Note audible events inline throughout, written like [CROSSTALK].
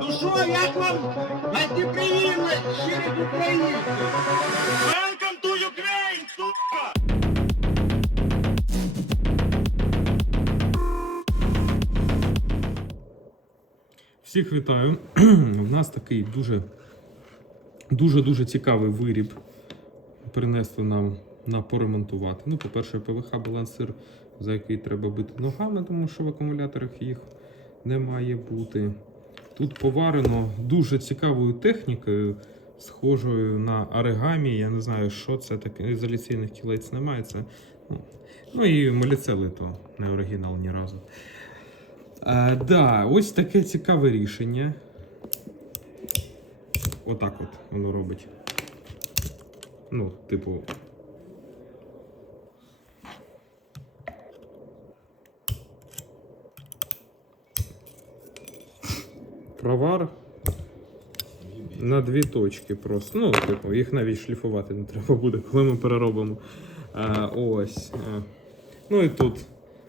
Ну що, як вам гості приїли, щирі? Welcome to Ukraine, сука! Всіх вітаю. [CLEARS THROAT] У нас такий дуже дуже дуже цікавий виріб. Принесли нам на поремонтувати. Ну, по-перше, ПВХ балансир, за який треба бити ногами, тому що в акумуляторах їх не має бути. Тут поварено дуже цікавою технікою, схожою на оригамі. Я не знаю, що це таке. Ізоляційних кілець немає. Це, ну, ну і маліцели то не оригінал ні разу. А, да, ось таке цікаве рішення. Отак от воно робить. Ну, типу. Провар на дві точки просто. Ну, типу, їх навіть шліфувати не треба буде, коли ми переробимо. А, ось. Ну і тут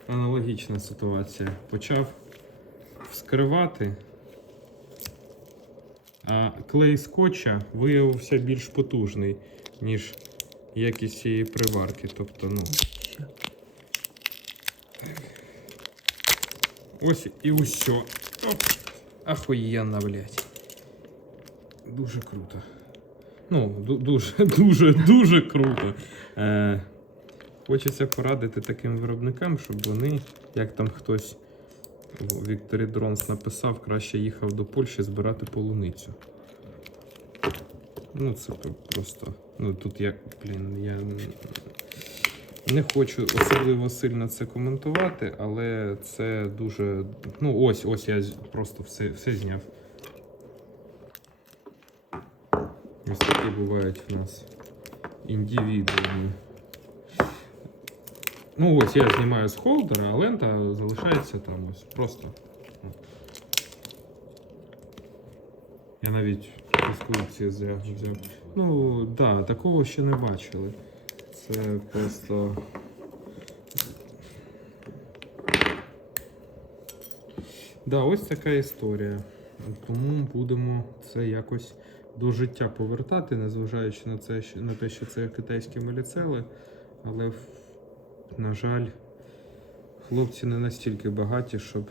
аналогічна ситуація. Почав вскривати, а клей скотча виявився більш потужний, ніж якість цієї приварки. Тобто, ну. Ось і усьо. Оп. Ахуєнно, блядь. Дуже круто. Ну, дуже, [LAUGHS] дуже, дуже круто. Е, Хочеться порадити таким виробникам, щоб вони, як там хтось в Вікторі Дронс написав, краще їхав до Польщі збирати полуницю. Ну, це просто. Ну тут я, блін, я не хочу особливо сильно це коментувати, але це дуже. Ну, ось, ось я просто все, все зняв. Ось такі бувають в нас індивідуми. Ну ось я знімаю з холдера, а лента залишається там ось просто. Я навіть інструкції взяв. взяв. Ну, так, да, такого ще не бачили. Це просто. Да, ось така історія. Тому будемо це якось до життя повертати, незважаючи на це, на те, що це китайські маліцели. Але на жаль, хлопці не настільки багаті, щоб.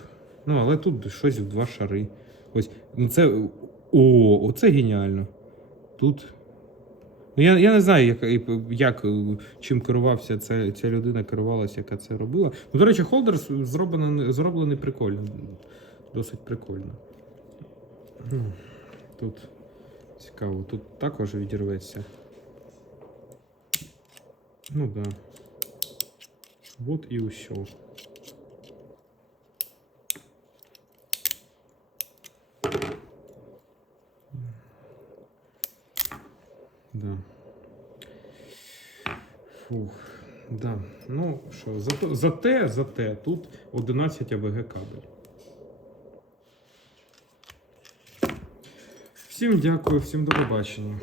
Ну, але тут щось в два шари. Ось, ну це. О, оце геніально. Тут. Ну, я, я не знаю, як, як е, чим керувався ця, ця людина, керувалася, яка це робила. Ну, до речі, холдер зроблений, зроблений прикольно. Досить прикольно. Тут цікаво, тут також відірветься. Ну. Да. Вот і усе. Да. Фух. Да. Ну що, зате, зате, зате тут 11 АВГ кабель. Всім дякую, всім до побачення.